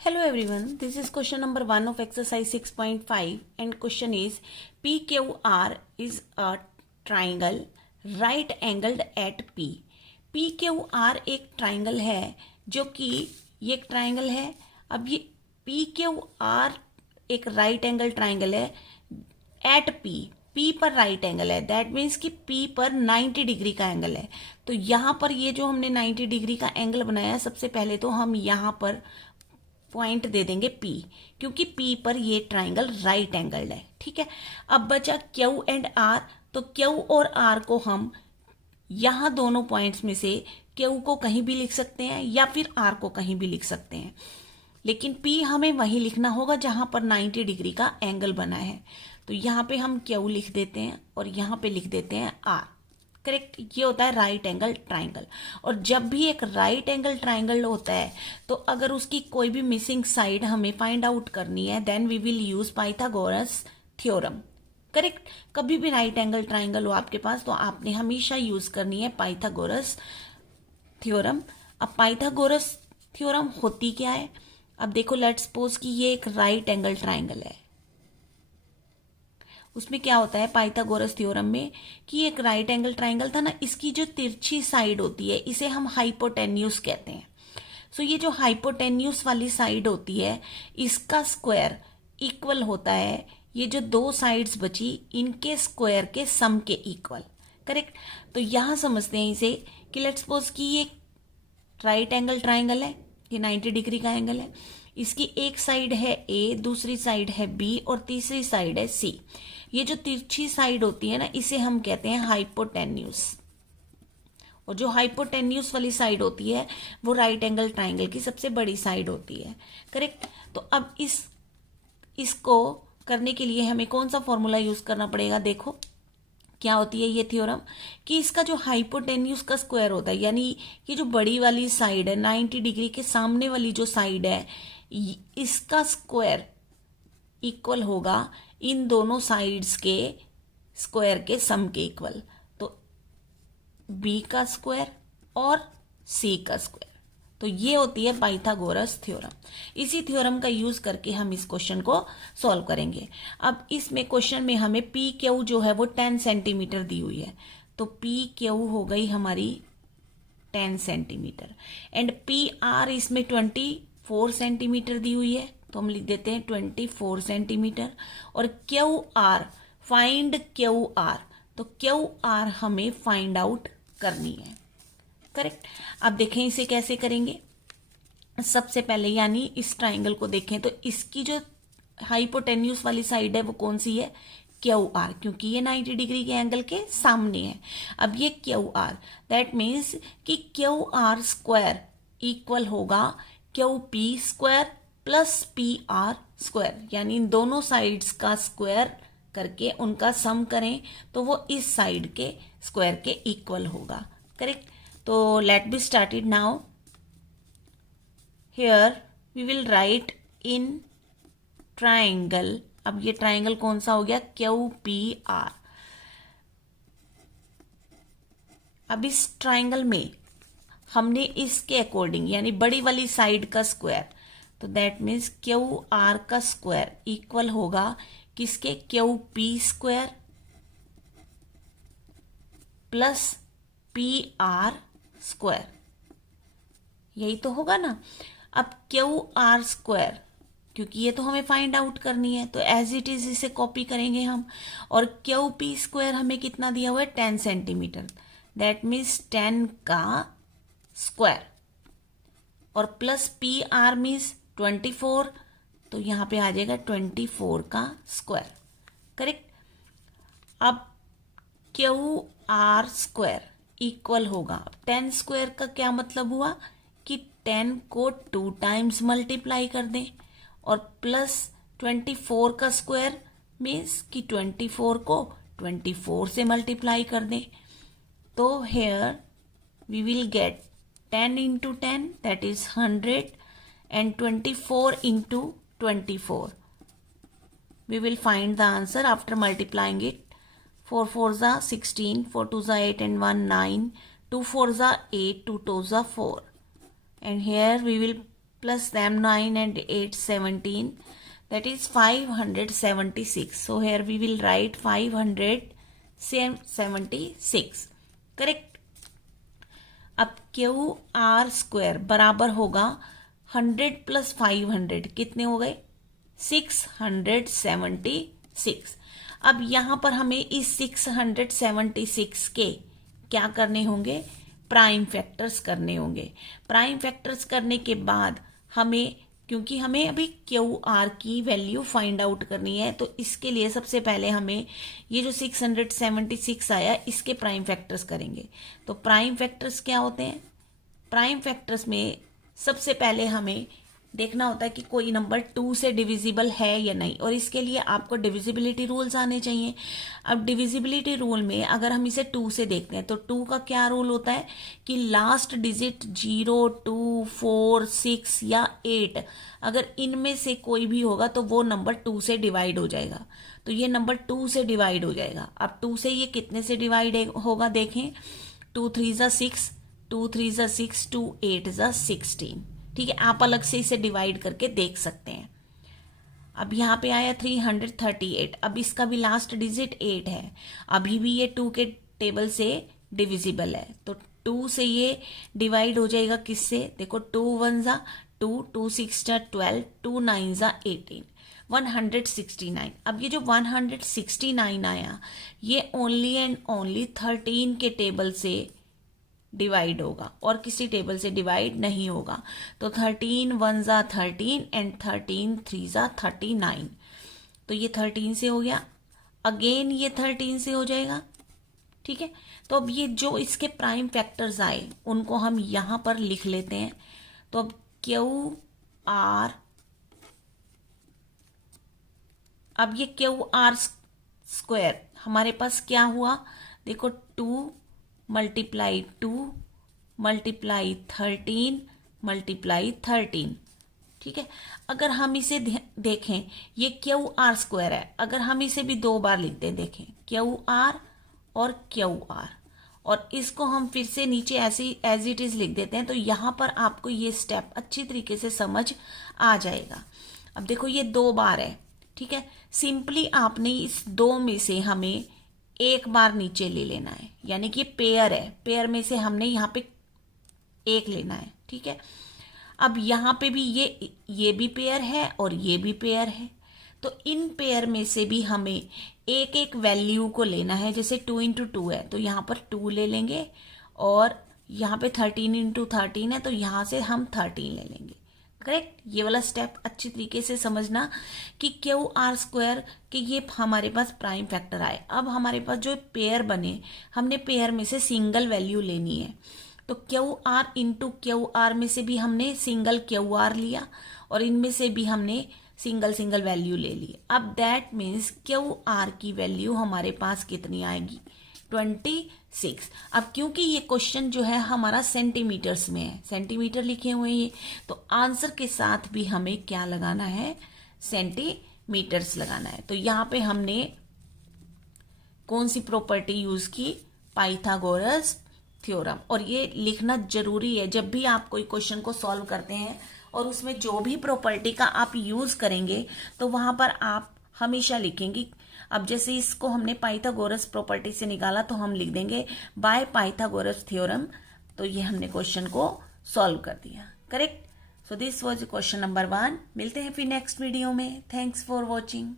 Hello everyone, this is question number 1 of exercise 6.5 and question is PQR is a triangle right angled at P. PQR एक triangle है जो कि ये एक triangle है। अब ये PQR एक राइट एंगल ट्राइंगल है एट P पर राइट एंगल है। दैट मीन्स कि P पर 90 डिग्री का एंगल है। तो यहाँ पर ये जो हमने 90 डिग्री का एंगल बनाया, सबसे पहले तो हम यहाँ पर पॉइंट दे देंगे P, क्योंकि P पर ये ट्राइंगल राइट एंगल्ड है। ठीक है, अब बचा Q एंड R। तो Q और R को हम यहां दोनों पॉइंट्स में से Q को कहीं भी लिख सकते हैं या फिर R को कहीं भी लिख सकते हैं, लेकिन P हमें वहीं लिखना होगा जहां पर 90 डिग्री का एंगल बना है। तो यहां पे हम Q लिख देते हैं और यहां पे लिख देते हैं R। करेक्ट, ये होता है राइट एंगल ट्राइंगल। और जब भी एक राइट एंगल ट्राइंगल होता है तो अगर उसकी कोई भी मिसिंग साइड हमें फाइंड आउट करनी है, then we will use Pythagoras theorem. Correct, कभी भी राइट एंगल ट्राइंगल हो आपके पास तो आपने हमेशा यूज करनी है पाइथागोरस थ्योरम। अब पाइथागोरस थ्योरम होती क्या है? अब देखो, लेट्स सपोज कि ये एक राइट एंगल ट्राइंगल है। उसमें क्या होता है पाइथागोरस थ्योरम में कि एक राइट एंगल ट्राइंगल था ना, इसकी जो तिरछी साइड होती है इसे हम हाइपोटेन्यूज कहते हैं। सो ये जो हाइपोटेन्यूज वाली साइड होती है इसका स्क्वायर इक्वल होता है ये जो दो साइड्स बची इनके स्क्वायर के सम के इक्वल। करेक्ट, तो यहां समझते हैं इसे कि लेट्स सपोज कि ये राइट एंगल ट्राइंगल है, ये 90 डिग्री का एंगल है। इसकी एक साइड है A, दूसरी साइड है B और तीसरी साइड है C। ये जो तिरछी साइड होती है ना इसे हम कहते हैं हाइपोटेन्यूज। और जो हाइपोटेन्यूज वाली साइड होती है वो राइट एंगल ट्राइंगल की सबसे बड़ी साइड होती है। करेक्ट, तो अब इसको करने के लिए हमें कौन सा फॉर्मूला यूज करना पड़ेगा? देखो क्या होती है ये थ्योरम कि इसका जो हाइपोटेन्यूज का स्क्वायर होता है, यानी ये जो बड़ी वाली साइड है 90 डिग्री के सामने वाली जो साइड है इसका स्क्वायर इक्वल होगा इन दोनों साइड्स के स्क्वायर के सम के इक्वल। तो B का स्क्वायर और C का स्क्वायर। तो ये होती है पाइथागोरस थ्योरम। इसी थ्योरम का यूज करके हम इस क्वेश्चन को सॉल्व करेंगे। अब इसमें क्वेश्चन में हमें PQ जो है वो 10 सेंटीमीटर दी हुई है। तो PQ हो गई हमारी 10 सेंटीमीटर एंड PR इसमें 24 सेंटीमीटर दी हुई है। तो हम लिख देते हैं 24 सेंटीमीटर। और QR, फाइंड QR, तो QR हमें फाइंड आउट करनी है। करेक्ट, अब देखें इसे कैसे करेंगे। सबसे पहले यानी इस ट्राइंगल को देखें तो इसकी जो हाइपोटेन्यूज वाली साइड है वो कौन सी है? QR, क्योंकि ये 90 डिग्री के एंगल के सामने है। अब ये QR, दैट मीन्स कि QR स्क्वायर इक्वल होगा QP square plus PR square, यानी इन दोनों साइड्स का स्क्वायर करके उनका सम करें तो वो इस साइड के स्क्वायर के इक्वल होगा। करेक्ट, तो let be started now. Here we will write in triangle. अब ये ट्राइंगल कौन सा हो गया? QPR। अब इस ट्राइंगल में हमने इसके अकॉर्डिंग यानी बड़ी वाली साइड का स्क्वायर, तो दैट मीन्स QR का स्क्वायर इक्वल होगा किसके? QP square plus PR square, यही तो होगा ना। अब QR स्क्वायर, क्योंकि ये तो हमें फाइंड आउट करनी है तो एज इट इज इसे कॉपी करेंगे हम। और QP स्क्वायर हमें कितना दिया हुआ है? 10 सेंटीमीटर, दैट मीन्स 10 का स्क्वायर और प्लस PR मीन्स 24, तो यहां पे आ जाएगा 24 का स्क्वायर। करेक्ट, अब QR स्क्वायर इक्वल होगा 10 स्क्वायर का क्या मतलब हुआ कि 10 को 2 टाइम्स मल्टीप्लाई कर दें और प्लस 24 का स्क्वायर मीन्स कि 24 को 24 से मल्टीप्लाई कर दें। तो here we will get 10 into 10 that is 100 and 24 into 24. We will find the answer after multiplying it. 4 4s are 16, 4 2s are 8 and 1 9, 2 4s are 8, 2 2s are 4. And here we will plus them 9 and 8 17, that is 576. So here we will write 576, correct. अब Q R square बराबर होगा 100 plus 500, कितने हो गए 676. अब यहां पर हमें इस 676 के क्या करने होंगे, प्राइम फैक्टर्स करने होंगे. प्राइम फैक्टर्स करने के बाद हमें, क्योंकि हमें अभी क्यू आर की वैल्यू फाइंड आउट करनी है, तो इसके लिए सबसे पहले हमें ये जो 676 आया इसके प्राइम फैक्टर्स करेंगे. तो प्राइम फैक्टर्स क्या होते हैं, प्राइम फैक्टर्स में सबसे पहले हमें देखना होता है कि कोई नंबर 2 से डिविजिबल है या नहीं, और इसके लिए आपको डिविजिबिलिटी रूल्स आने चाहिए. अब डिविजिबिलिटी रूल में अगर हम इसे 2 से देखते हैं तो 2 का क्या रूल होता है कि लास्ट डिजिट 0, 2, 4, 6 या 8, अगर इनमें से कोई भी होगा तो वो नंबर 2 से डिवाइड हो जाएगा. तो ये नंबर 2 से डिवाइड हो जाएगा. अब 2 से ये कितने से डिवाइड होगा देखें, 2 3 ज़ा 6, 2 3 ज़ा 6, 2 8 ज़ा 16. ठीक है, आप अलग से इसे डिवाइड करके देख सकते हैं. अब यहाँ पे आया 338. अब इसका भी लास्ट डिजिट 8 है, अभी भी ये 2 के टेबल से डिविजिबल है. तो 2 से ये डिवाइड हो जाएगा किससे, देखो 2 1 ज़ा 2, 2 6 ज़ा 12, 2 9 ज़ा 18, 169. अब ये जो 169 आया ये ओनली एंड ओनली 13 के टेबल से डिवाइड होगा और किसी टेबल से डिवाइड नहीं होगा. तो 13 1 ज़ा 13 एंड 13 3 ज़ा 39. तो ये 13 से हो गया, अगेन ये 13 से हो जाएगा. ठीक है, तो अब ये जो इसके प्राइम फैक्टर्स आए उनको हम यहां पर लिख लेते हैं. तो अब क्यू आर, अब ये क्यू आर स्क्वायर हमारे पास क्या हुआ, देखो 2 मल्टीप्लाई 2 मल्टीप्लाई 13 मल्टीप्लाई 13. ठीक है, अगर हम इसे देखें ये क्यू आर स्क्वायर है, अगर हम इसे भी 2 बार लिखते हैं, देखें क्यू आर और क्यू आर, और इसको हम फिर से नीचे ऐसे एज इट इज लिख देते हैं, तो यहां पर आपको ये स्टेप अच्छी तरीके से समझ आ जाएगा. अब देखो ये 2 बार है. ठीक है, सिंपली आपने इस 2 में से हमें एक बार नीचे ले लेना है, यानी कि पेयर है, पेयर में से हमने यहाँ पे एक लेना है. ठीक है, अब यहाँ पे भी ये भी पेयर है और ये भी पेयर है, तो इन पेयर में से भी हमें एक एक वैल्यू को लेना है. जैसे 2 इंटू 2 है तो यहाँ पर 2 ले लेंगे, और यहाँ पे 13 इंटू 13 है तो यहाँ से हम 13 ले लेंगे. करेक्ट, ये वाला स्टेप अच्छी तरीके से समझना कि क्यू आर स्क्वायर के ये हमारे पास प्राइम फैक्टर आए. अब हमारे पास जो पेयर बने, हमने पेयर में से सिंगल वैल्यू लेनी है. तो Q R into Q R में से भी हमने सिंगल क्यू आर लिया, और इनमें से भी हमने सिंगल सिंगल वैल्यू ले ली. अब दैट मीन्स क्यू आर की वैल्यू हमारे पास कितनी आएगी, 26. अब क्योंकि ये क्वेश्चन जो है हमारा सेंटीमीटर्स में है, सेंटीमीटर लिखे हुए हैं, तो आंसर के साथ भी हमें क्या लगाना है, सेंटीमीटर्स लगाना है. तो यहाँ पे हमने कौन सी प्रॉपर्टी यूज की, पाइथागोरस थ्योरम. और ये लिखना जरूरी है जब भी आप कोई क्वेश्चन को सॉल्व करते हैं, और उसमें जो भी प्रॉपर्टी का आप यूज करेंगे तो वहां पर आप हमेशा लिखेंगे. अब जैसे इसको हमने पाइथागोरस प्रॉपर्टी से निकाला तो हम लिख देंगे बाय पाइथागोरस थ्योरम. तो ये हमने क्वेश्चन को सॉल्व कर दिया. Correct. So this was question number 1. मिलते हैं फिर नेक्स्ट वीडियो में. Thanks for watching.